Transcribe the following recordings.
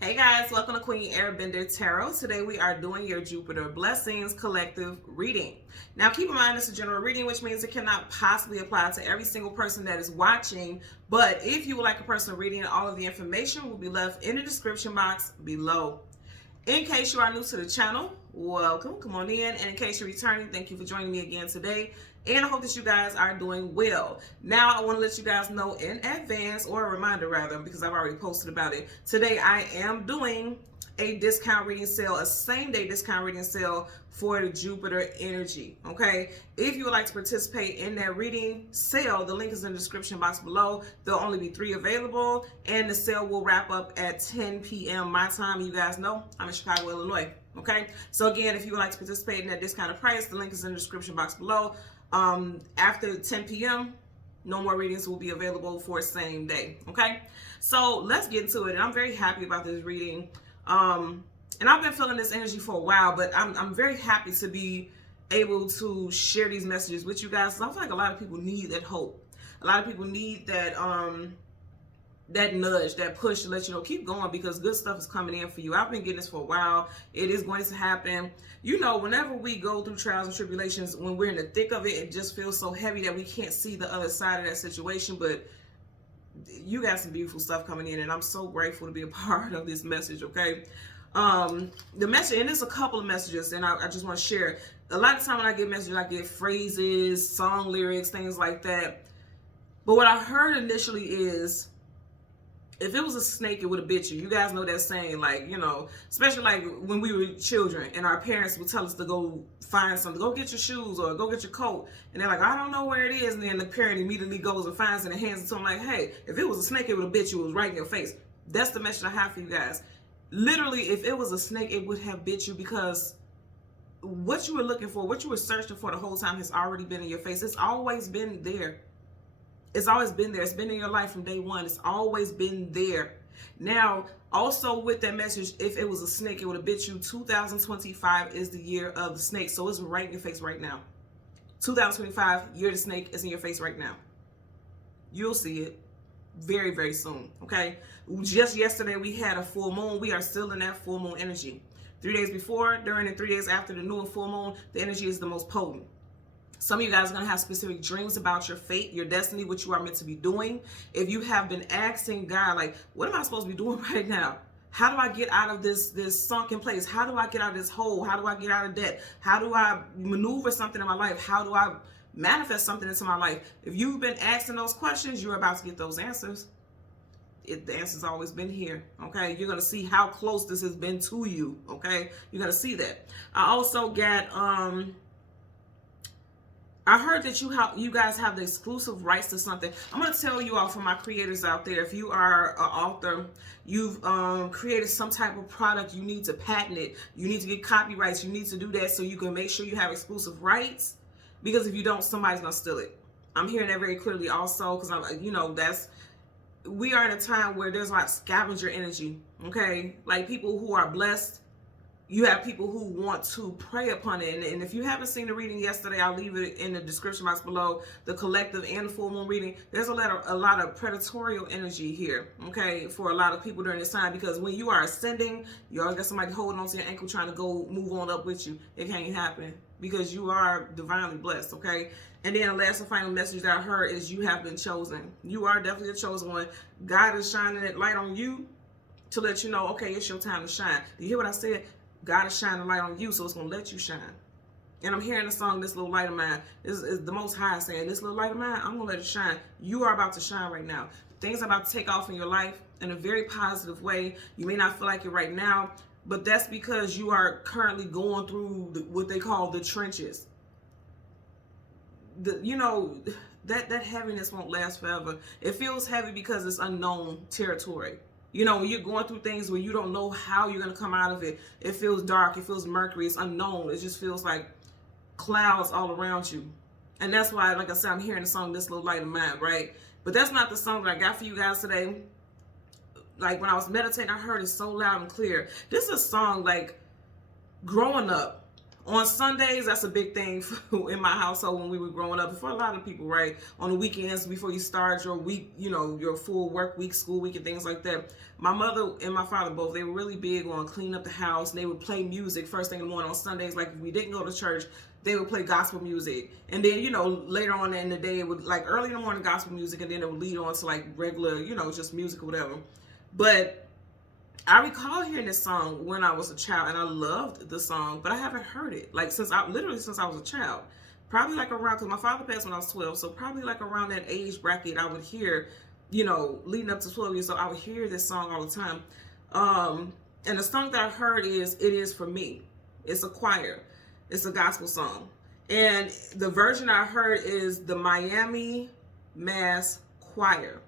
Hey guys, welcome to Queen Airbender Tarot. Today we are doing your Jupiter Blessings Collective reading. Now keep in mind it's a general reading, which means it cannot possibly apply to every single person that is watching. But if you would like a personal reading, all of the information will be left in the description box below. In case you are new to the channel, welcome, come on in. And in case you're returning, thank you for joining me again today. And I hope that you guys are doing well. Now, I want to let you guys know in advance, or a reminder rather, because I've already posted about it. Today, I am doing a discount reading sale, a same-day discount reading sale for the Jupiter energy, okay? If you would like to participate in that reading sale, the link is in the description box below. There'll only be 3 available, and the sale will wrap up at 10 p.m. my time. You guys know I'm in Chicago, Illinois, okay? So again, if you would like to participate in that discounted price, the link is in the description box below. After 10 p.m., no more readings will be available for same day, okay? So let's get into it, and I'm very happy about this reading. And I've been feeling this energy for a while, but I'm very happy to be able to share these messages with you guys. I feel like a lot of people need that hope. A lot of people need that that nudge, that push to let you know, keep going, because good stuff is coming in for you. I've been getting this for a while. It is going to happen. You know, whenever we go through trials and tribulations, when we're in the thick of it, it just feels so heavy that we can't see the other side of that situation. But you got some beautiful stuff coming in, and I'm so grateful to be a part of this message, okay? The message, and there's a couple of messages, and I just want to share. A lot of time when I get messages, I get phrases, song lyrics, things like that. But what I heard initially is, if it was a snake, it would have bit you. You guys know that saying, like, you know, especially like when we were children and our parents would tell us to go find something, go get your shoes or go get your coat. And they're like, I don't know where it is. And then the parent immediately goes and finds it and hands it to them like, hey, if it was a snake, it would have bit you. It was right in your face. That's the message I have for you guys. Literally, if it was a snake, it would have bit you, because what you were looking for, what you were searching for the whole time has already been in your face. It's always been there. It's always been there. It's been in your life from day one. It's always been there. Now, also with that message, if it was a snake, it would have bit you. 2025 is the year of the snake. So it's right in your face right now. 2025, year of the snake, is in your face right now. You'll see it very, very soon, okay? Just yesterday, we had a full moon. We are still in that full moon energy. 3 days before, during, and 3 days after the new and full moon, the energy is the most potent. Some of you guys are going to have specific dreams about your fate, your destiny, what you are meant to be doing. If you have been asking God, like, what am I supposed to be doing right now? How do I get out of this sunken place? How do I get out of this hole? How do I get out of debt? How do I maneuver something in my life? How do I manifest something into my life? If you've been asking those questions, you're about to get those answers. The answer's always been here, okay? You're going to see how close this has been to you, okay? You're going to see that. I also got... I heard that you guys have the exclusive rights to something. I'm going to tell you all, for my creators out there, if you are an author, you've created some type of product, you need to patent it. You need to get copyrights. You need to do that so you can make sure you have exclusive rights, because if you don't, somebody's going to steal it. I'm hearing that very clearly also, because I'm, you know, we are in a time where there's like scavenger energy, okay? Like people who are blessed. You have people who want to prey upon it. And if you haven't seen the reading yesterday, I'll leave it in the description box below, the collective and the full moon reading. There's a lot of predatorial energy here, okay, for a lot of people during this time, because when you are ascending, you always got somebody holding on to your ankle trying to go move on up with you. It can't happen, because you are divinely blessed, okay? And then the last and final message that I heard is you have been chosen. You are definitely the chosen one. God is shining that light on you to let you know, okay, it's your time to shine. Do you hear what I said? God is shining a light on you, so it's going to let you shine. And I'm hearing the song, This Little Light of Mine. This is the Most High saying, this little light of mine, I'm going to let it shine. You are about to shine right now. Things are about to take off in your life in a very positive way. You may not feel like it right now, but that's because you are currently going through what they call the trenches. You know, that heaviness won't last forever. It feels heavy because it's unknown territory. You know, when you're going through things where you don't know how you're going to come out of it, it feels dark, it feels murky, it's unknown. It just feels like clouds all around you. And that's why, like I said, I'm hearing the song, This Little Light of Mine, right? But that's not the song that I got for you guys today. Like, when I was meditating, I heard it so loud and clear. This is a song, like, growing up On Sundays, that's a big thing in my household when we were growing up. For a lot of people, right? On the weekends, before you start your week, your full work week, school week, and things like that. My mother and my father both, they were really big on cleaning up the house. They would play music first thing in the morning on Sundays. Like if we didn't go to church, they would play gospel music. And then, later on in the day, it would, like early in the morning, gospel music, and then it would lead on to like regular, just music or whatever. But I recall hearing this song when I was a child, and I loved the song, but I haven't heard it since I was a child. Probably like around, because my father passed when I was 12, so probably like around that age bracket, I would hear, leading up to 12 years old, I would hear this song all the time. And the song that I heard is "It Is For Me." It's a choir. It's a gospel song. And the version I heard is the Miami Mass Choir.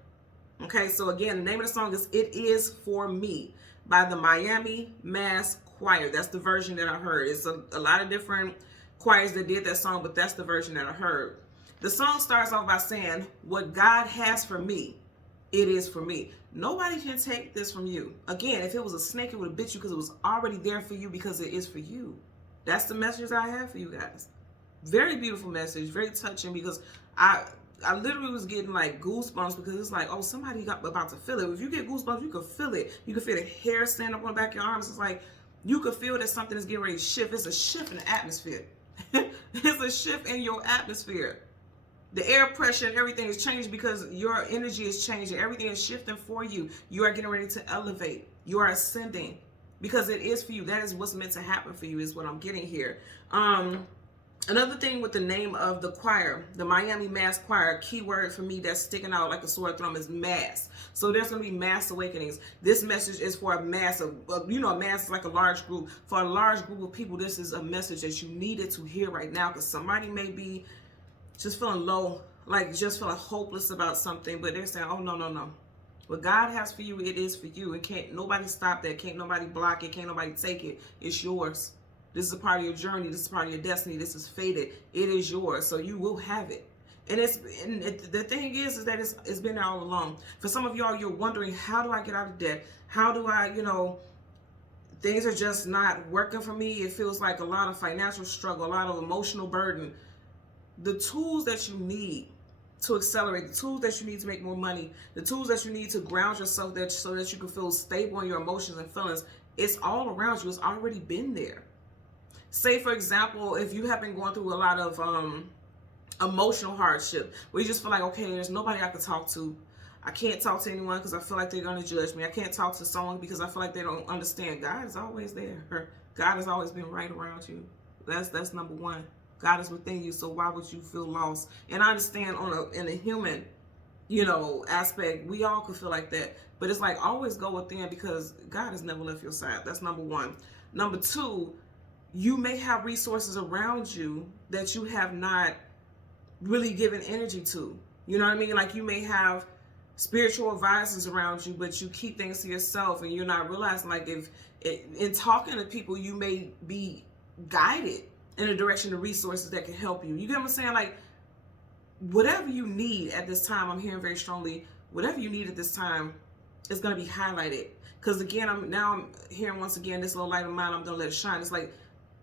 Okay, so again, the name of the song is "It Is For Me" by the Miami Mass Choir. That's the version that I heard. It's a lot of different choirs that did that song, but that's the version that I heard. The song starts off by saying, "What God has for me, it is for me." Nobody can take this from you. Again, if it was a snake, it would have bit you because it was already there for you because it is for you. That's the message that I have for you guys. Very beautiful message, very touching, because I literally was getting like goosebumps, because it's like, oh, somebody got about to feel it. If you get goosebumps, you can feel it. You can feel the hair stand up on the back of your arms. It's like you can feel that something is getting ready to shift. It's a shift in the atmosphere. It's a shift in your atmosphere. The air pressure and everything is changed because your energy is changing. Everything is shifting for you. You are getting ready to elevate. You are ascending because it is for you. That is what's meant to happen for you, is what I'm getting here. Another thing with the name of the choir, the Miami Mass Choir, key word for me that's sticking out like a sore thumb is mass. So there's going to be mass awakenings. This message is for a mass of, a mass is like a large group. For a large group of people, this is a message that you needed to hear right now, because somebody may be just feeling low, like just feeling hopeless about something, but they're saying, oh, no. What God has for you, it is for you. And can't nobody stop that. Can't nobody block it. Can't nobody take it. It's yours. This is a part of your journey. This is part of your destiny. This is fated. It is yours. So you will have it. And the thing is that it's been there all along. For some of y'all, you're wondering, how do I get out of debt? How do I, things are just not working for me. It feels like a lot of financial struggle, a lot of emotional burden. The tools that you need to accelerate, the tools that you need to make more money, the tools that you need to ground yourself so that you can feel stable in your emotions and feelings, it's all around you. It's already been there. Say, for example, if you have been going through a lot of emotional hardship, where you just feel like, okay, there's nobody I can talk to. I can't talk to anyone because I feel like they're going to judge me. I can't talk to someone because I feel like they don't understand. God is always there. God has always been right around you. That's number one. God is within you, so why would you feel lost? And I understand in a human, aspect, we all could feel like that. But it's like, always go within, because God has never left your side. That's number one. Number two, you may have resources around you that you have not really given energy to. You know what I mean? Like, you may have spiritual advisors around you, but you keep things to yourself, and you're not realizing, like, in talking to people, you may be guided in a direction of resources that can help you. You get what I'm saying? Like, whatever you need at this time, I'm hearing very strongly, whatever you need at this time is going to be highlighted. Because again, I'm hearing once again, this little light of mine, I'm going to let it shine. It's like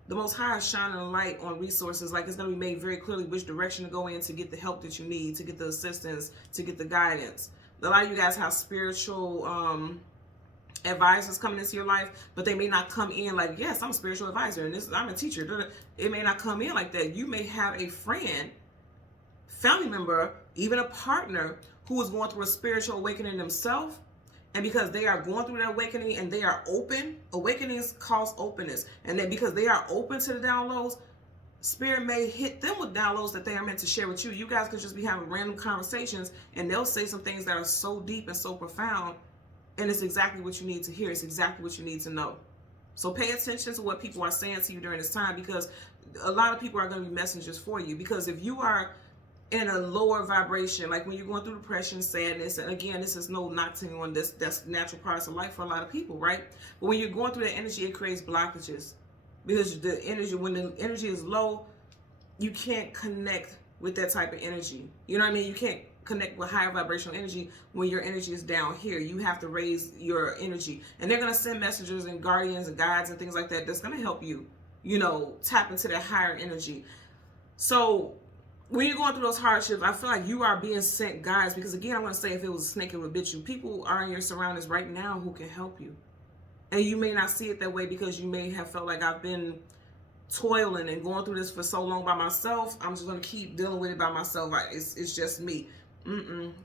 the Most High is shining a light on resources. Like, it's going to be made very clearly which direction to go in to get the help that you need, to get the assistance, to get the guidance. A lot of you guys have spiritual advisors coming into your life, but they may not come in like, yes, I'm a spiritual advisor and I'm a teacher. It may not come in like that. You may have a friend, family member, even a partner who is going through a spiritual awakening themselves, and because they are going through that awakening and they are open, awakenings cause openness, and then because they are open to the downloads, Spirit may hit them with downloads that they are meant to share with you. You guys could just be having random conversations, and they'll say some things that are so deep and so profound, and it's exactly what you need to hear. It's exactly what you need to know. So pay attention to what people are saying to you during this time, because a lot of people are going to be messengers for you. Because if you are in a lower vibration, like when you're going through depression, sadness, and again, this is no knock to anyone, that's natural parts of life for a lot of people, right? But when you're going through that energy, it creates blockages. Because the energy, when the energy is low, you can't connect with that type of energy. You know what I mean? You can't connect with higher vibrational energy when your energy is down here. You have to raise your energy, and they're going to send messengers and guardians and guides and things like that that's going to help you you know, tap into that higher energy. So when you're going through those hardships, I feel like you are being sent guides, because again, I want to say, if it was a snake, it would bit you. People are in your surroundings right now who can help you. And you may not see it that way, because you may have felt like, I've been toiling and going through this for so long by myself. I'm just going to keep dealing with it by myself. It's just me.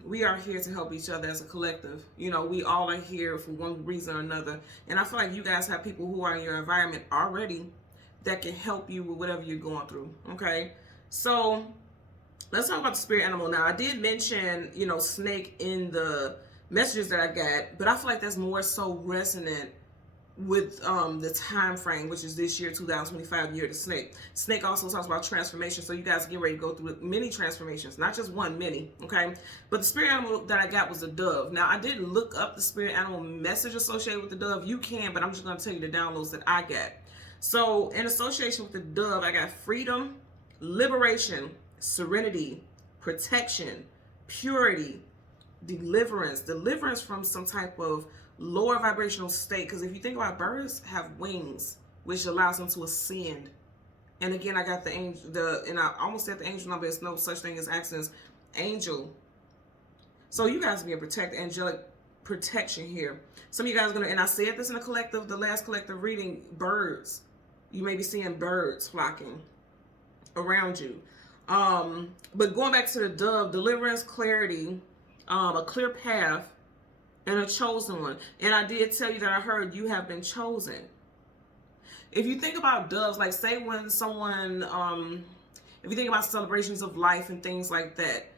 We are here to help each other as a collective. You know, we all are here for one reason or another. And I feel like you guys have people who are in your environment already that can help you with whatever you're going through. Okay. So let's talk about the spirit animal now. I did mention, you know, snake in the messages that I got, but I feel like that's more so resonant with the time frame, which is this year, 2025, year of the snake. Snake also talks about transformation, so you guys get ready to go through many transformations, not just one, many. Okay, but the spirit animal that I got was a dove. Now, I didn't look up the spirit animal message associated with the dove. You can, but I'm just going to tell you the downloads that I got. So in association with the dove, I got freedom, liberation, serenity, protection, purity, deliverance from some type of lower vibrational state. Because if you think about, birds have wings, which allows them to ascend. And again, I got the angel, and I almost said the angel number. It's no such thing as accidents. Angel. So you guys are being protected, angelic protection here. Some of you guys are gonna, and I said this in the collective, the last collective reading, birds. You may be seeing birds flocking around you. But going back to the dove, deliverance, clarity, a clear path, and a chosen one. And I did tell you that I heard you have been chosen. If you think about doves, like say when someone, if you think about celebrations of life and things like that,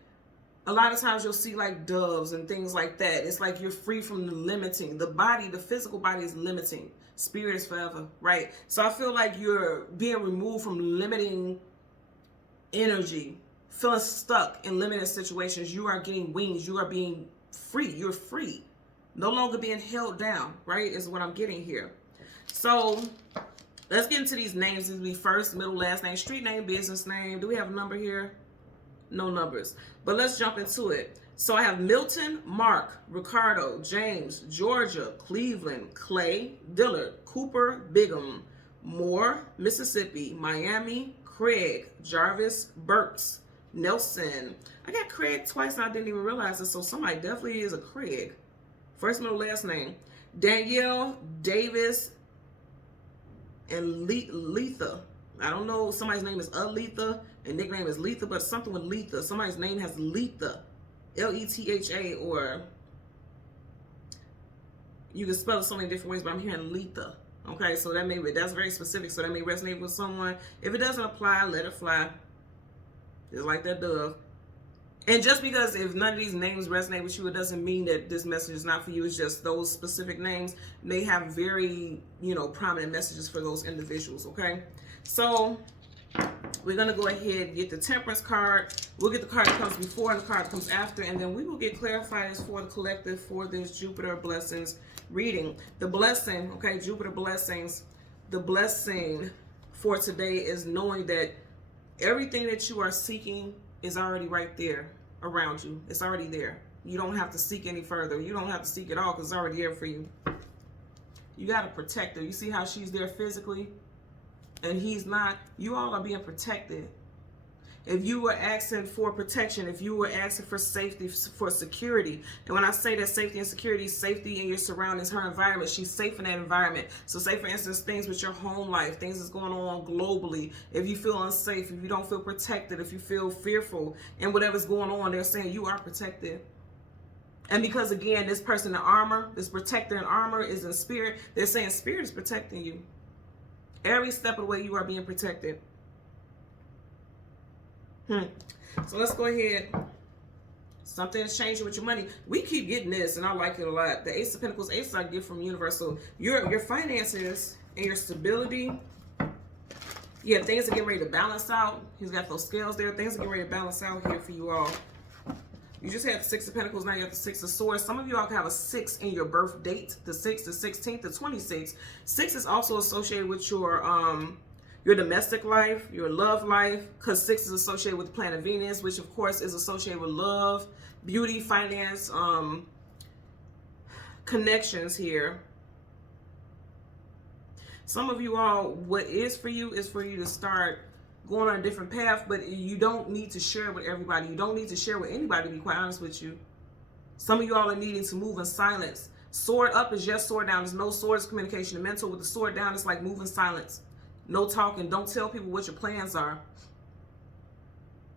a lot of times you'll see like doves and things like that. It's like you're free from the limiting. The body, the physical body is limiting. Spirit is forever, right? So I feel like you're being removed from limiting energy, feeling stuck in limited situations. You are getting wings. You are being free. You're free. No longer being held down, right? Is what I'm getting here. So let's get into these names. This will be first, middle, last name, street name, business name. Do we have a number here? No numbers. But let's jump into it. So I have Milton, Mark, Ricardo, James, Georgia, Cleveland, Clay, Dillard, Cooper, Bigham, Moore, Mississippi, Miami, Craig, Jarvis, Burks, Nelson. I got Craig twice and I didn't even realize it. So somebody definitely is a Craig. First, middle, last name. Danielle, Davis, and Letha. I don't know. Somebody's name is Letha and nickname is Letha, but something with Letha. Somebody's name has Letha. Letha, or you can spell it so many different ways, but I'm hearing Letha. Okay, so that's very specific. So that may resonate with someone. If it doesn't apply, let it fly. Just like that dove. And just because if none of these names resonate with you, it doesn't mean that this message is not for you. It's just those specific names, they have very, prominent messages for those individuals, okay? So we're going to go ahead and get the Temperance card. We'll get the card that comes before and the card that comes after, and then we will get clarifiers for the collective for this Jupiter Blessings reading. The blessing, okay, Jupiter Blessings, the blessing for today is knowing that everything that you are seeking is already right there around you. It's already there. You don't have to seek any further. You don't have to seek it all because it's already there for you. You got to protect her. You see how she's there physically and he's not? You all are being protected. If you were asking for protection, if you were asking for safety, for security, and when I say that safety and security, safety in your surroundings, her environment, she's safe in that environment. So say, for instance, things with your home life, things that's going on globally. If you feel unsafe, if you don't feel protected, if you feel fearful, and whatever's going on, they're saying you are protected. And because, again, this person in armor, this protector in armor is in spirit, they're saying spirit is protecting you. Every step of the way you are being protected. So let's go ahead. Something is changing with your money. We keep getting this, and I like it a lot. The Ace of Pentacles, Ace I get from Universal. Your finances and your stability. Yeah, things are getting ready to balance out. He's got those scales there. Things are getting ready to balance out here for you all. You just had the Six of Pentacles, now you have the Six of Swords. Some of you all can have a 6 in your birth date. The 6th, the 16th, the 26th. 6 is also associated with your domestic life, your love life, because 6 is associated with the planet Venus, which of course is associated with love, beauty, finance, connections here. Some of you all, what is for you to start going on a different path, but you don't need to share with everybody. You don't need to share with anybody, to be quite honest with you. Some of you all are needing to move in silence. Sword up is just sword down. There's no swords communication. The mental with the sword down is like move in silence. No talking. Don't tell people what your plans are.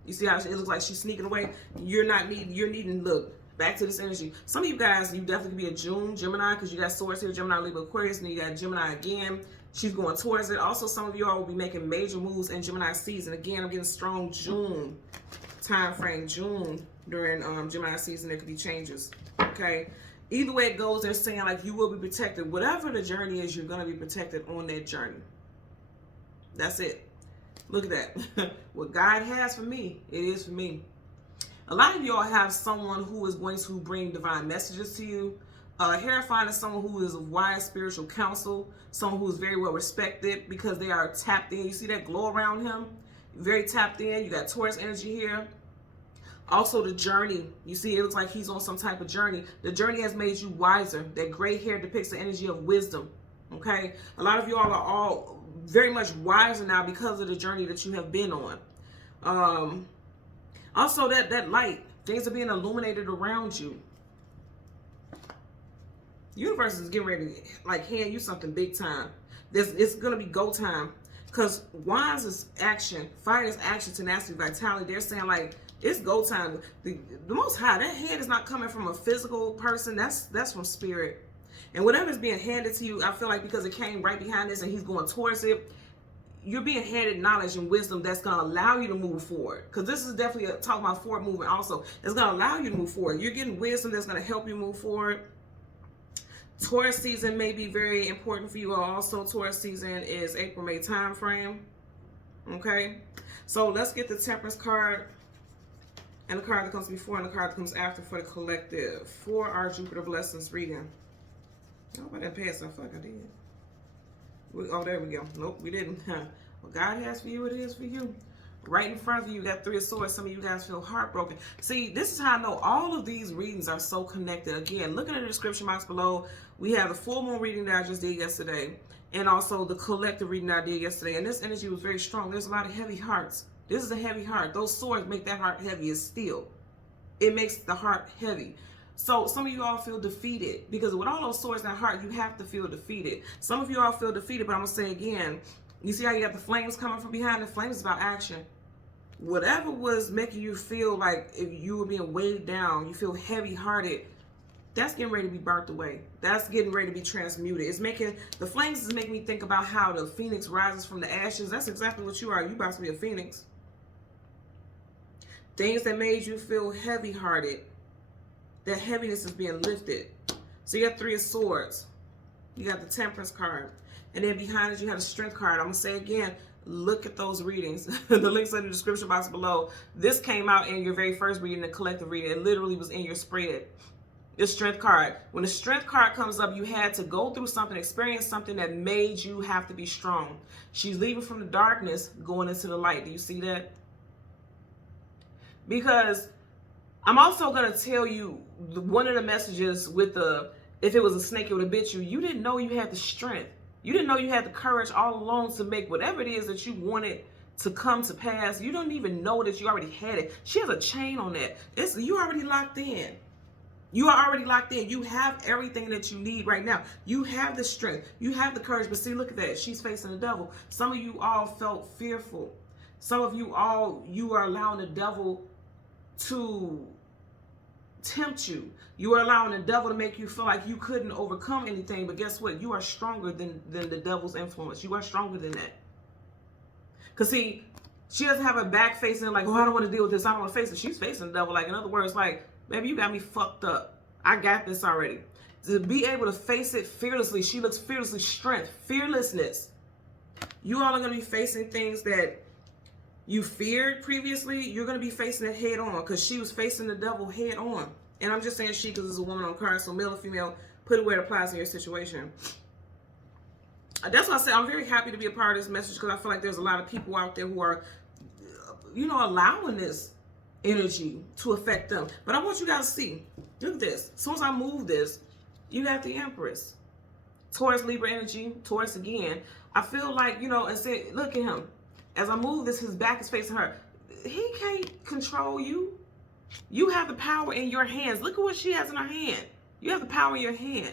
You see how it looks like she's sneaking away? You're needing, look, back to this energy. Some of you guys, you definitely be a June, Gemini, because you got swords here, Gemini, Libra, Aquarius, and then you got Gemini again. She's going towards it. Also, some of you all will be making major moves in Gemini season. Again, I'm getting strong June time frame, June during Gemini season. There could be changes, okay? Either way it goes, they're saying like you will be protected. Whatever the journey is, you're going to be protected on that journey. That's it. Look at that. What God has for me, it is for me. A lot of y'all have someone who is going to bring divine messages to you. Hierophant is someone who is of wise spiritual counsel, someone who is very well respected because they are tapped in. You see that glow around him? Very tapped in. You got Taurus energy here. Also the journey. You see, it looks like he's on some type of journey. The journey has made you wiser. That gray hair depicts the energy of wisdom. Okay? A lot of you all are all very much wiser now because of the journey that you have been on. Also that light, things are being illuminated around you. Universe is getting ready to like hand you something big time. It's gonna be go time, because Wands is action, fire is action, tenacity, vitality. They're saying like it's go time. The Most High, that hand is not coming from a physical person. That's from spirit. And whatever is being handed to you, I feel like because it came right behind this and he's going towards it, you're being handed knowledge and wisdom that's going to allow you to move forward. Because this is definitely talking about forward movement also. It's going to allow you to move forward. You're getting wisdom that's going to help you move forward. Taurus season may be very important for you also. Taurus season is April, May time frame. Okay? So let's get the Temperance card and the card that comes before and the card that comes after for the collective for our Jupiter Blessings reading. I hope I didn't pass. I feel like I did. Oh, there we go. Nope, we didn't. What God has for you, it is for you. Right in front of you, you got Three of Swords. Some of you guys feel heartbroken. See, this is how I know all of these readings are so connected. Again, look at the description box below. We have the full moon reading that I just did yesterday, and also the collective reading that I did yesterday. And this energy was very strong. There's a lot of heavy hearts. This is a heavy heart. Those swords make that heart heavy as steel. It makes the heart heavy. So some of you all feel defeated because with all those swords in that heart, you have to feel defeated. Some of you all feel defeated, but I'm going to say again, you see how you got the flames coming from behind? The flames is about action. Whatever was making you feel like if you were being weighed down, you feel heavy-hearted, that's getting ready to be burnt away. That's getting ready to be transmuted. It's making, the flames is making me think about how the phoenix rises from the ashes. That's exactly what you are. You about to be a phoenix. Things that made you feel heavy-hearted, that heaviness is being lifted. So you got Three of Swords. You got the Temperance card. And then behind it, you have the Strength card. I'm going to say again, look at those readings. The links are in the description box below. This came out in your very first reading, the collective reading. It literally was in your spread. The Strength card. When the Strength card comes up, you had to go through something, experience something that made you have to be strong. She's leaving from the darkness, going into the light. Do you see that? Because I'm also going to tell you one of the messages with the, if it was a snake, it would have bit you. You didn't know you had the strength. You didn't know you had the courage all along to make whatever it is that you wanted to come to pass. You don't even know that you already had it. She has a chain on that. You already locked in. You are already locked in. You have everything that you need right now. You have the strength. You have the courage. But see, look at that. She's facing the devil. Some of you all felt fearful. Some of you all, you are allowing the devil to tempt you. You are allowing the devil to make you feel like you couldn't overcome anything, but guess what? You are stronger than the devil's influence. You are stronger than that. Because see, she doesn't have a back facing like, oh, I don't want to deal with this. I don't want to face it. She's facing the devil. Like, in other words, like, baby, you got me fucked up. I got this already. To be able to face it fearlessly, she looks fearlessly, strength, fearlessness. You all are going to be facing things that you feared previously. You're going to be facing it head on because she was facing the devil head on. And I'm just saying she because it's a woman on card, so male or female, put it where it applies in your situation. That's why I say I'm very happy to be a part of this message because I feel like there's a lot of people out there who are, you know, allowing this energy to affect them. But I want you guys to see, look at this. As soon as I move this, you got the Empress. Taurus, Libra energy, Taurus again. I feel like, you know, and say, look at him. As I move this, his back is facing her. He can't control you. You have the power in your hands. Look at what she has in her hand. You have the power in your hand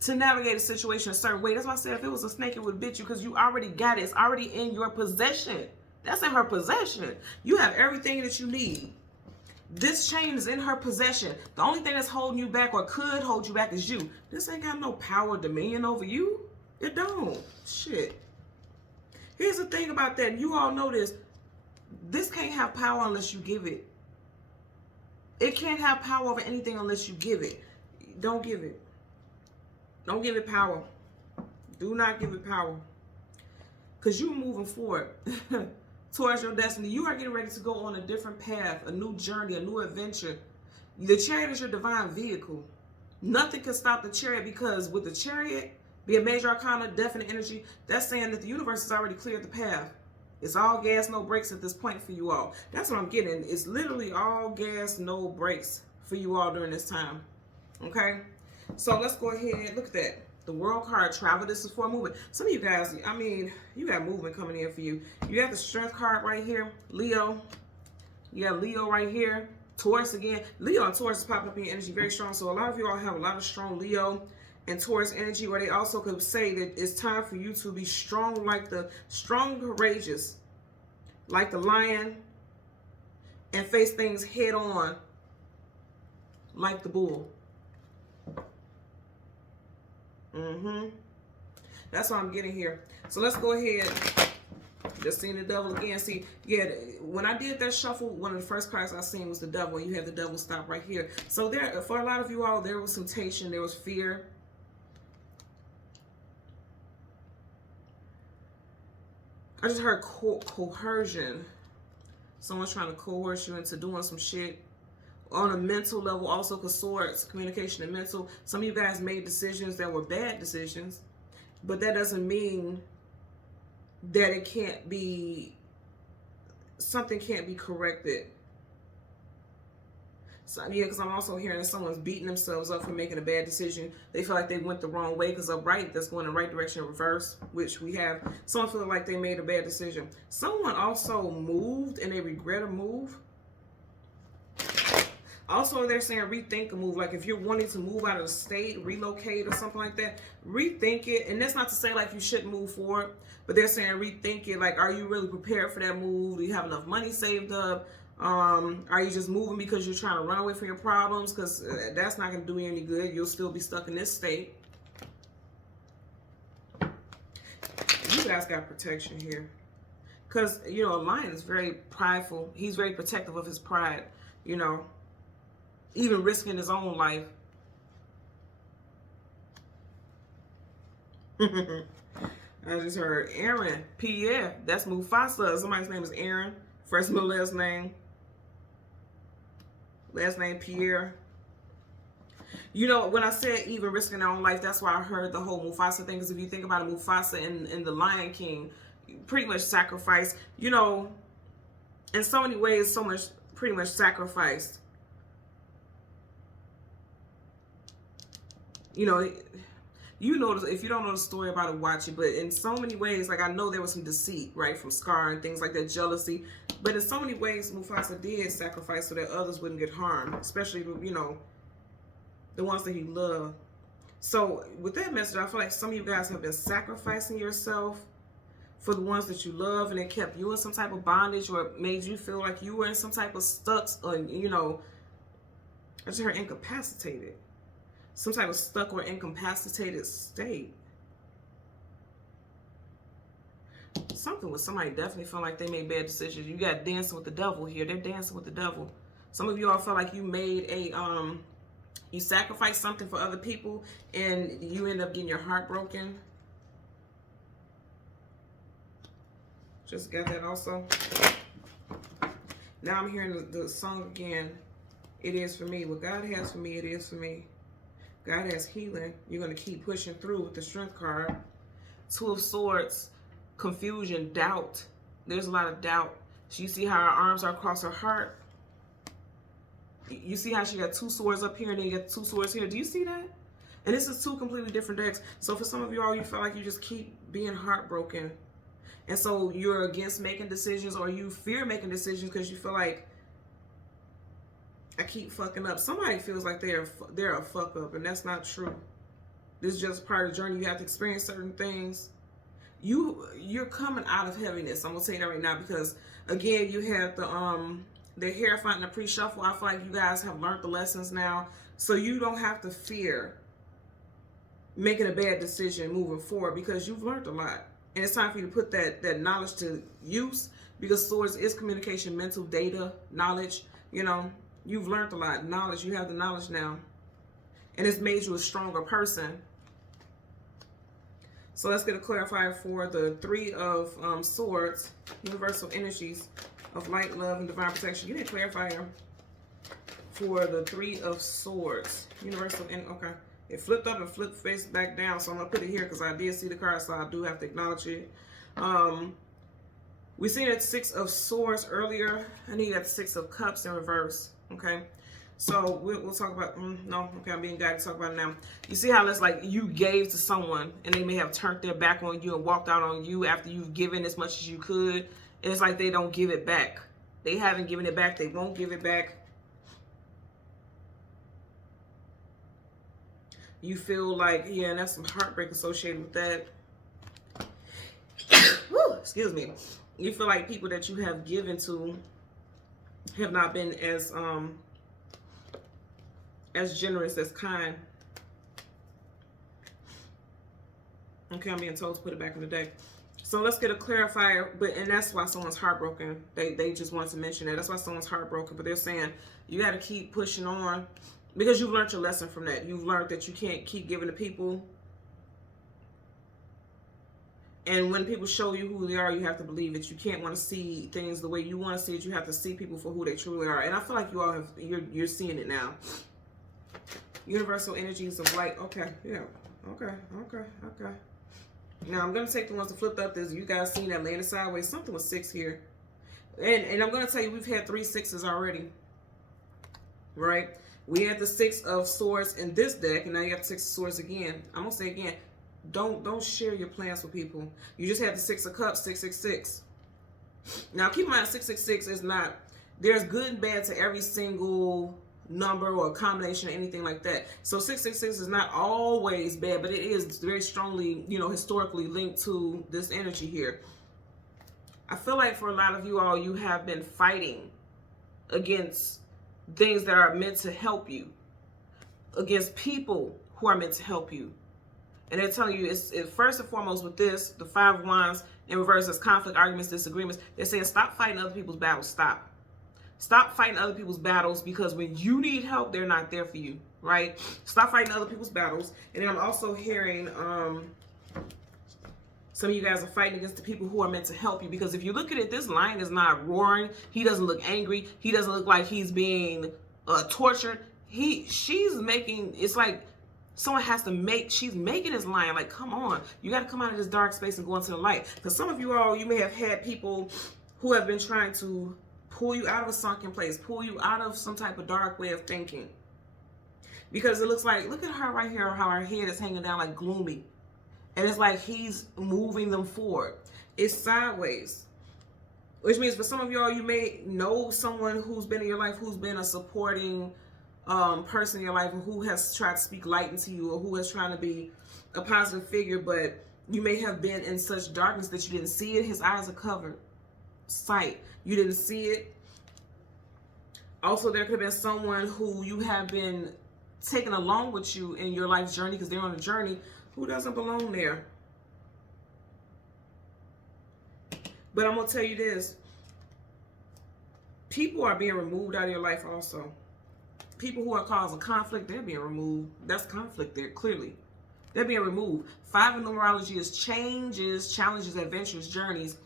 to navigate a situation a certain way. That's why I said if it was a snake, it would bit you, because you already got it. It's already in your possession. That's in her possession. You have everything that you need. This chain is in her possession. The only thing that's holding you back or could hold you back is you. This ain't got no power, dominion over you. It don't. Shit. Here's the thing about that. You all know this. This can't have power unless you give it. It can't have power over anything unless you give it. Don't give it. Don't give it power. Do not give it power. Because you're moving forward towards your destiny. You are getting ready to go on a different path, a new journey, a new adventure. The chariot is your divine vehicle. Nothing can stop the chariot, because with the chariot, be a major arcana, definite energy, that's saying that the universe has already cleared the path. It's all gas, no brakes at this point for you all. That's what I'm getting. It's literally all gas, no brakes for you all during this time. Okay? So let's go ahead. Look at that. The World card, travel. This is for movement. Some of you guys, I mean, you got movement coming in for you. You have the Strength card right here. Leo. You have Leo right here. Taurus again. Leo and Taurus is popping up in your energy very strong. So a lot of you all have a lot of strong Leo and Taurus energy, where they also could say that it's time for you to be strong, like the strong, courageous, like the lion, and face things head on like the bull. That's what I'm getting here. So let's go ahead. Just seeing the devil again. See, yeah, when I did that shuffle, one of the first cards I seen was the devil, and you have the devil stop right here. So there, for a lot of you all, there was temptation, there was fear. I just heard coercion. Someone's trying to coerce you into doing some shit. On a mental level, also, because swords, communication and mental. Some of you guys made decisions that were bad decisions, but that doesn't mean that it can't be, something can't be corrected. So, yeah, because I'm also hearing that someone's beating themselves up for making a bad decision. They feel like they went the wrong way, because upright, that's going in the right direction, reverse, which we have. Someone feel like they made a bad decision. Someone also moved and they regret a move. Also, they're saying rethink a move. Like if you're wanting to move out of the state, relocate or something like that, rethink it. And that's not to say like you shouldn't move forward, but they're saying rethink it. Like, are you really prepared for that move? Do you have enough money saved up? Are you just moving because you're trying to run away from your problems? Because that's not going to do you any good. You'll still be stuck in this state. You guys got protection here. Because, you know, a lion is very prideful. He's very protective of his pride, you know. Even risking his own life. I just heard Aaron, Pierre. That's Mufasa. Somebody's name is Aaron. First, middle, last name. Last name Pierre. You know, when I said even risking their own life, that's why I heard the whole Mufasa thing. Because if you think about it, Mufasa in the Lion King, pretty much sacrificed. You know, in so many ways, pretty much sacrificed. You know, if you don't know the story about it, watch it. But in so many ways, like I know there was some deceit, right, from Scar and things like that, jealousy. But in so many ways, Mufasa did sacrifice so that others wouldn't get harmed, especially, you know, the ones that he loved. So with that message, I feel like some of you guys have been sacrificing yourself for the ones that you love, and it kept you in some type of bondage, or made you feel like you were in some type of stuck, or, you know, I just heard incapacitated. Some type of stuck or incapacitated state. Something with somebody definitely feel like they made bad decisions. You got dancing with the devil here. They're dancing with the devil. Some of you all feel like you made a, you sacrificed something for other people and you end up getting your heart broken. Just got that also. Now I'm hearing the song again. It is for me. What God has for me, it is for me. God has healing. You're going to keep pushing through with the Strength card. Two of Swords, confusion, doubt. There's a lot of doubt. So you see how her arms are across her heart? You see how she got two swords up here and then you got two swords here? Do you see that? And this is two completely different decks. So for some of you all, you feel like you just keep being heartbroken. And so you're against making decisions, or you fear making decisions because you feel like, I keep fucking up. Somebody feels like they're a fuck up, and that's not true. This is just part of the journey. You have to experience certain things. You're coming out of heaviness. I'm gonna say that right now, because again, you have the Hierophant and the pre-shuffle. I feel like you guys have learned the lessons now, so you don't have to fear making a bad decision moving forward, because you've learned a lot, and it's time for you to put that knowledge to use, because Swords is communication, mental data, knowledge. You know, you've learned a lot. Knowledge, you have the knowledge now, and it's made you a stronger person. So let's get a clarifier for the Three of Swords, universal energies of light, love, and divine protection. You need a clarifier for the Three of Swords, universal. Okay, it flipped up and flipped face back down, so I'm gonna put it here because I did see the card, so I do have to acknowledge it. We seen that Six of Swords earlier. I need that Six of Cups in reverse. Okay. So we'll talk about, no, okay, I'm being guided to talk about it now. You see how it's like you gave to someone and they may have turned their back on you and walked out on you after you've given as much as you could. And it's like they don't give it back. They haven't given it back. They won't give it back. You feel like, yeah, and that's some heartbreak associated with that. Woo, excuse me. You feel like people that you have given to have not been as generous, as kind. Okay, I'm being told to put it back in the deck. So let's get a clarifier, and that's why someone's heartbroken. They just wanted to mention that. That's why someone's heartbroken, but they're saying you got to keep pushing on, because you've learned your lesson from that. You've learned that you can't keep giving to people. And when people show you who they are, you have to believe it. You can't want to see things the way you want to see it. You have to see people for who they truly are. And I feel like you all you're seeing it now. Universal energies of light. Okay, yeah. Okay. Now I'm gonna take the ones that flipped up. This, you guys seen that landed sideways. Something with 6 here, and I'm gonna tell you, we've had 3 6s already. Right? We had the 6 of Swords in this deck, and now you got the 6 of Swords again. I'm gonna say again, don't share your plans with people. You just had the 6 of Cups, 666. Now keep in mind, 666 is not. There's good and bad to every single number or combination or anything like that. So 666 is not always bad, but it is very strongly, historically linked to this energy here. I feel like for a lot of you all, you have been fighting against things that are meant to help you, against people who are meant to help you. And they're telling you, it's first and foremost with this, the 5 of Wands in reverse, is conflict, arguments, disagreements. They're saying stop fighting other people's battles. Stop fighting other people's battles, because when you need help, they're not there for you, right? Stop fighting other people's battles. And then I'm also hearing some of you guys are fighting against the people who are meant to help you, because if you look at it, this lion is not roaring. He doesn't look angry. He doesn't look like he's being tortured. She's making, it's like someone has to she's making this lion, like, come on. You got to come out of this dark space and go into the light. Because some of you all, you may have had people who have been trying to pull you out of a sunken place, pull you out of some type of dark way of thinking. Because it looks like, look at her right here, how her head is hanging down like gloomy. And it's like he's moving them forward. It's sideways. Which means for some of y'all, you may know someone who's been in your life, who's been a supporting person in your life, who has tried to speak light into you, or who is trying to be a positive figure, but you may have been in such darkness that you didn't see it. His eyes are covered. Sight. You didn't see it. Also, there could have been someone who you have been taking along with you in your life's journey, because they're on a journey, who doesn't belong there. But I'm going to tell you this. People are being removed out of your life also. People who are causing conflict, they're being removed. That's conflict there, clearly. They're being removed. 5 in numerology is changes, challenges, adventures, journeys.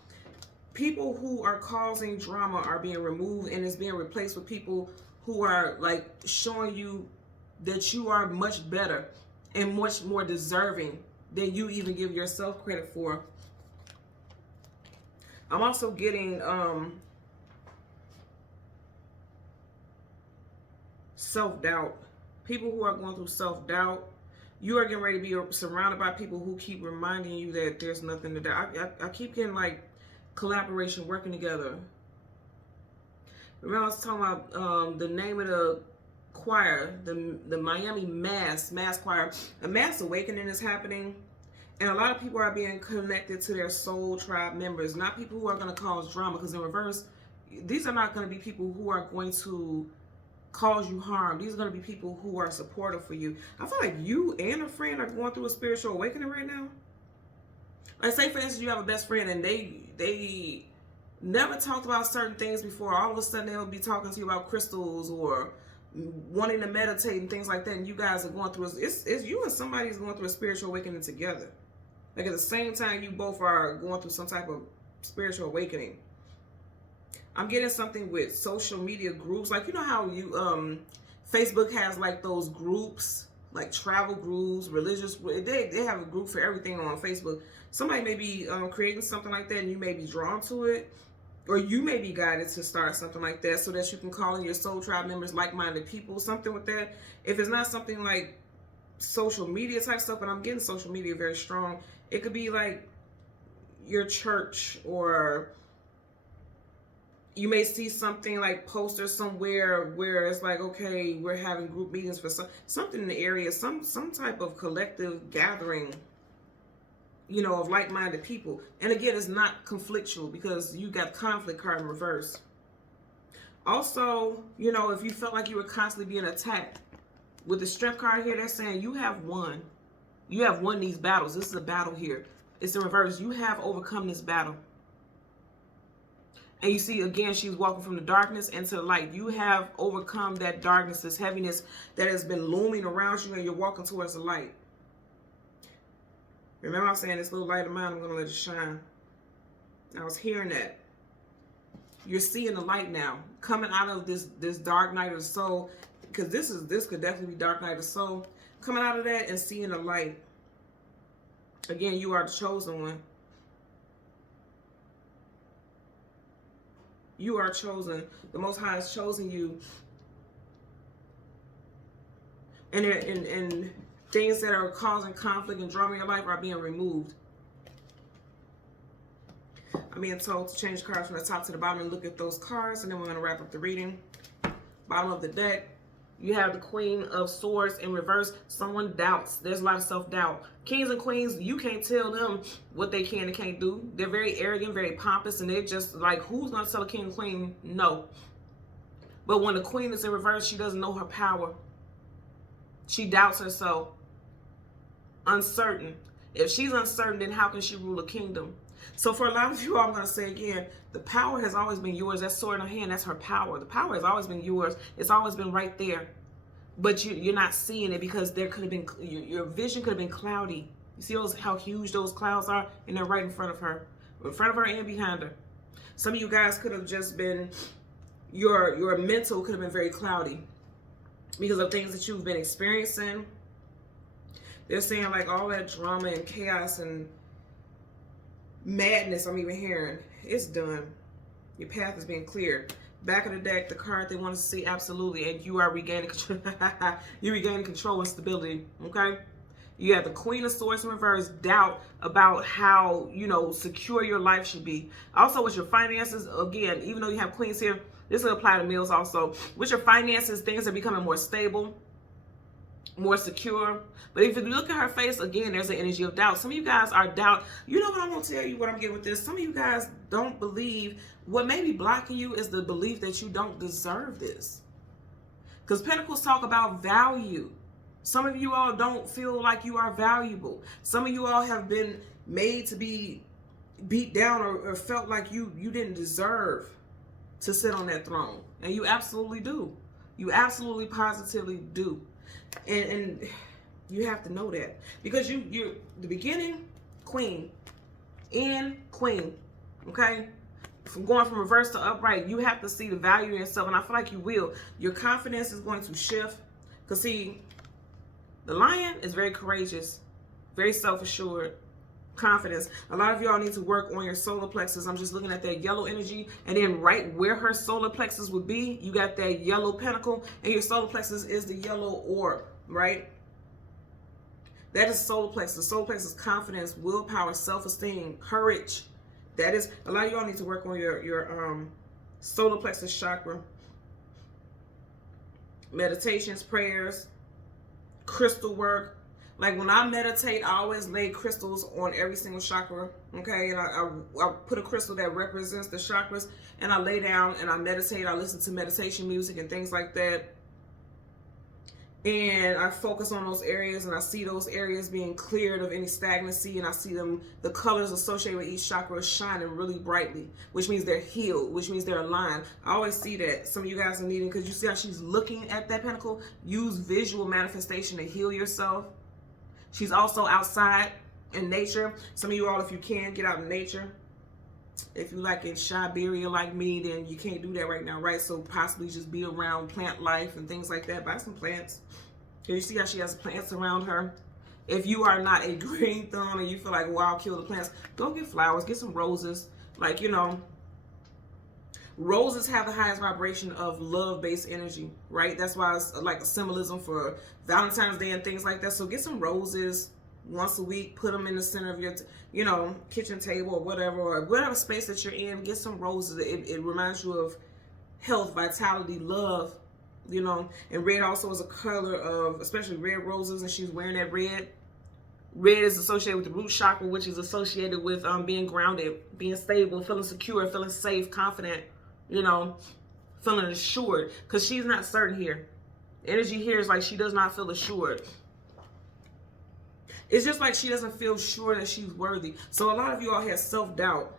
People who are causing drama are being removed, and it's being replaced with people who are like showing you that you are much better and much more deserving than you even give yourself credit for. I'm also getting self-doubt. People who are going through self-doubt. you are getting ready to be surrounded by people who keep reminding you that there's nothing to do. I keep getting like collaboration, working together. Remember I was talking about the name of the choir, the Miami Mass Choir. A mass awakening is happening, and a lot of people are being connected to their soul tribe members, not people who are going to cause drama, because in reverse, these are not going to be people who are going to cause you harm. These are going to be people who are supportive for you. I feel like you and a friend are going through a spiritual awakening right now. Like, say for instance, you have a best friend and they never talked about certain things before. All of a sudden they'll be talking to you about crystals or wanting to meditate and things like that, and you guys are going through it's you and somebody's going through a spiritual awakening together. Like, at the same time, you both are going through some type of spiritual awakening. I'm getting something with social media groups. Like, you know how you Facebook has like those groups, like travel groups, religious, they have a group for everything on Facebook. Somebody may be creating something like that, and you may be drawn to it, or you may be guided to start something like that so that you can call in your soul tribe members, like-minded people, something with that. If it's not something like social media type stuff, but I'm getting social media very strong, it could be like your church, or you may see something like posters somewhere where it's like, okay, we're having group meetings for something in the area, some type of collective gathering, you know, of like-minded people. And again, it's not conflictual because you got conflict card in reverse. Also, you know, if you felt like you were constantly being attacked, with the strength card here, they're saying you have won. You have won these battles. This is a battle here. It's in reverse. You have overcome this battle. And you see, again, she's walking from the darkness into the light. You have overcome that darkness, this heaviness that has been looming around you, and you're walking towards the light. Remember I was saying, this little light of mine, I'm going to let it shine. I was hearing that. You're seeing the light now, coming out of this dark night of the soul, because this could definitely be dark night of the soul. Coming out of that and seeing the light. Again, you are the chosen one. You are chosen. The Most High has chosen you. And things that are causing conflict and drama in your life are being removed. I'm being told to change cards from the top to the bottom and look at those cards, and then we're going to wrap up the reading. Bottom of the deck, you have the Queen of Swords in reverse. Someone doubts. There's a lot of self-doubt. Kings and queens, you can't tell them what they can and can't do. They're very arrogant, very pompous, and they're just like, who's going to tell a king and queen no? But when the queen is in reverse, she doesn't know her power. She doubts herself. Uncertain. If she's uncertain, then how can she rule a kingdom? So for a lot of you, I'm going to say again, the power has always been yours. That sword in her hand, that's her power. The power has always been yours. It's always been right there. But you're not seeing it because there could have been, your vision could have been cloudy. You see how huge those clouds are? And they're right in front of her. In front of her and behind her. Some of you guys could have just been, your mental could have been very cloudy because of things that you've been experiencing. They're saying like all that drama and chaos and madness I'm even hearing, it's done. Your path is being cleared. Back of the deck, the card they want us to see, absolutely, and you are regaining control. You're regaining control and stability, okay? You have the Queen of Swords in reverse, doubt about how, you know, secure your life should be. Also with your finances, again, even though you have queens here, this will apply to males also. With your finances, things are becoming more stable, more secure. But if you look at her face, again, there's an energy of doubt. Some of you guys are doubt. You know what I'm going to tell you, what I'm getting with this? Some of you guys don't believe. What may be blocking you is the belief that you don't deserve this. Because Pentacles talk about value. Some of you all don't feel like you are valuable. Some of you all have been made to be beat down or felt like you didn't deserve to sit on that throne. And you absolutely do. You absolutely positively do. And you have to know that, because you're the beginning queen, end queen, okay? From going from reverse to upright, you have to see the value in yourself, and I feel like you will. Your confidence is going to shift, because see, the lion is very courageous, very self-assured, confidence. A lot of y'all need to work on your solar plexus. I'm just looking at that yellow energy, and then right where her solar plexus would be, you got that yellow pentacle, and your solar plexus is the yellow orb, right? That is solar plexus. The solar plexus is confidence, willpower, self-esteem, courage. That is, a lot of y'all need to work on your solar plexus chakra. Meditations, prayers, crystal work. Like when I meditate, I always lay crystals on every single chakra, okay? And I put a crystal that represents the chakras, and I lay down and I meditate. I listen to meditation music and things like that. And I focus on those areas, and I see those areas being cleared of any stagnancy, and I see them, the colors associated with each chakra shining really brightly, which means they're healed, which means they're aligned. I always see that. Some of you guys are needing, because you see how she's looking at that pentacle. Use visual manifestation to heal yourself. She's also outside in nature. Some of you all, if you can, get out in nature. If you like in Siberia like me, then you can't do that right now, right? So possibly just be around plant life and things like that. Buy some plants. Can you see how she has plants around her? If you are not a green thumb and you feel like, well, I'll kill the plants, go get flowers, get some roses. Like, you know, roses have the highest vibration of love-based energy, right? That's why it's like a symbolism for Valentine's Day and things like that. So get some roses once a week, put them in the center of your, you know, kitchen table or whatever space that you're in. Get some roses. It reminds you of health, vitality, love, you know. And red also is a color of, especially red roses, and she's wearing that red. Red is associated with the root chakra, which is associated with being grounded, being stable, feeling secure, feeling safe, confident, you know, feeling assured, because she's not certain here. Energy here is like she does not feel assured. It's just like she doesn't feel sure that she's worthy. So a lot of you all have self-doubt.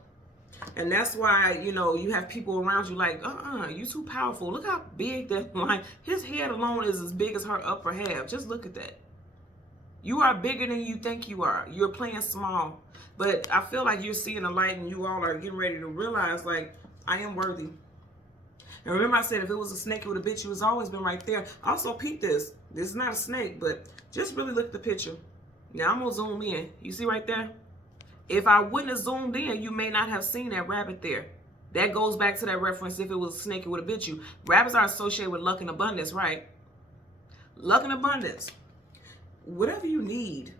And that's why, you know, you have people around you like, you too powerful. Look how big that, like, his head alone is as big as her upper half. Just look at that. You are bigger than you think you are. You're playing small. But I feel like you're seeing the light, and you all are getting ready to realize, like, I am worthy. And remember I said if it was a snake, it would have bit you. It's always been right there. Also, peep this. This is not a snake, but just really look at the picture. Now, I'm going to zoom in. You see right there? If I wouldn't have zoomed in, you may not have seen that rabbit there. That goes back to that reference, if it was a snake, it would have bit you. Rabbits are associated with luck and abundance, right? Luck and abundance. Whatever you need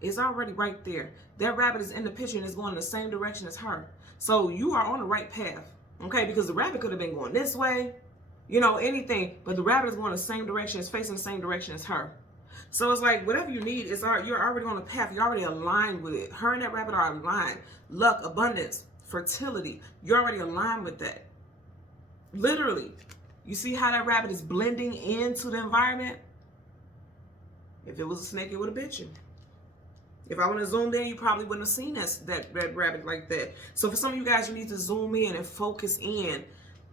is already right there. That rabbit is in the picture and is going in the same direction as her. So you are on the right path, okay? Because the rabbit could have been going this way, you know, anything. But the rabbit is going the same direction, it's facing the same direction as her. So it's like whatever you need is you're already on the path. You're already aligned with it. Her and that rabbit are aligned. Luck, abundance, fertility. You're already aligned with that. Literally. You see how that rabbit is blending into the environment? If it was a snake, it would have bit you. If I would have zoomed in, you probably wouldn't have seen that red rabbit like that. So for some of you guys, you need to zoom in and focus in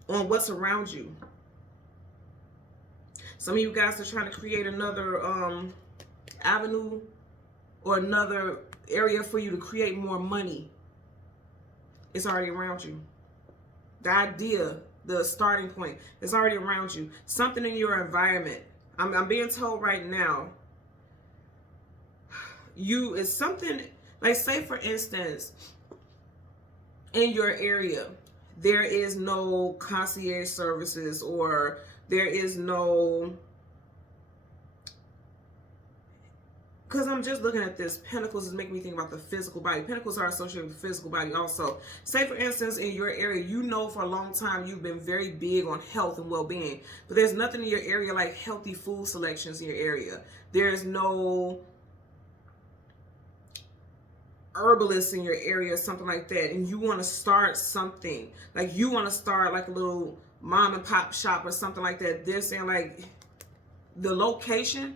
on what's around you. Some of you guys are trying to create another avenue or another area for you to create more money. It's already around you. The idea, the starting point, is already around you. Something in your environment. I'm being told right now, it's something, like say for instance, in your area, there is no concierge services, or there is no, because I'm just looking at this, pentacles is making me think about the physical body. Pentacles are associated with the physical body also. Say for instance, in your area, you know for a long time you've been very big on health and well-being, but there's nothing in your area like healthy food selections in your area. There's no herbalist in your area, something like that, and you want to start something, like you want to start like a little mom and pop shop or something like that. They're saying like the location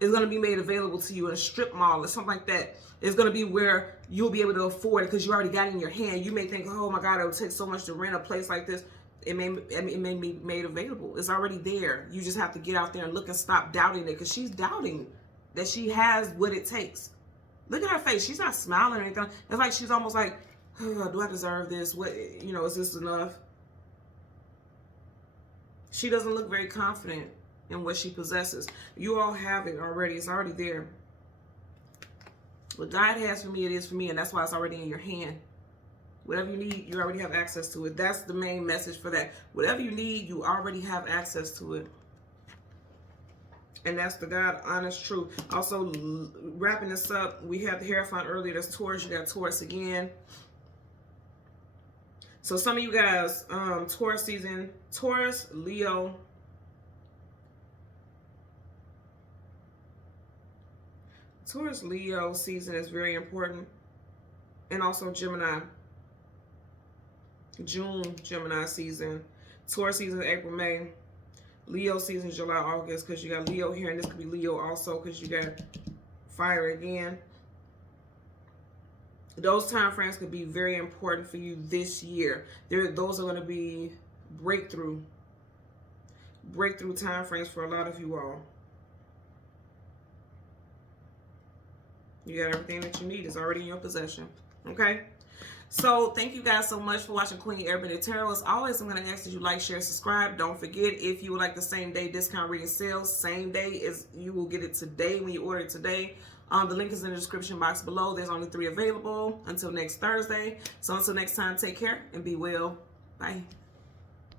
is going to be made available to you in a strip mall or something like that. It's going to be where you'll be able to afford it because you already got it in your hand. You may think, oh my God, it would take so much to rent a place like this. It may be made available. It's already there. You just have to get out there and look and stop doubting it, because she's doubting that she has what it takes. Look at her face. She's not smiling or anything. It's like she's almost like, oh, do I deserve this? What, you know, is this enough? She doesn't look very confident in what she possesses. You all have it already. It's already there. What God has for me, it is for me, and that's why it's already in your hand. Whatever you need, you already have access to it. That's the main message for that. Whatever you need, you already have access to it. And that's the God honest truth. Also, wrapping this up, we had the Hierophant earlier. That's Taurus. You got Taurus again. So some of you guys, Taurus season, Taurus, Leo. Taurus, Leo season is very important. And also Gemini. June, Gemini season. Taurus season, April, May. Leo season, July, August, because you got Leo here, and this could be Leo also because you got fire again. Those time frames could be very important for you this year. Those are going to be breakthrough time frames for a lot of you all. You got everything that you need. It's already in your possession. Okay? So thank you guys so much for watching Queen Airbender Tarot. As always, I'm going to ask that you like, share, subscribe. Don't forget, if you would like the same day discount reading sales, same day is you will get it today when you order it today. The link is in the description box below. There's only 3 available until next Thursday. So until next time, take care and be well. Bye.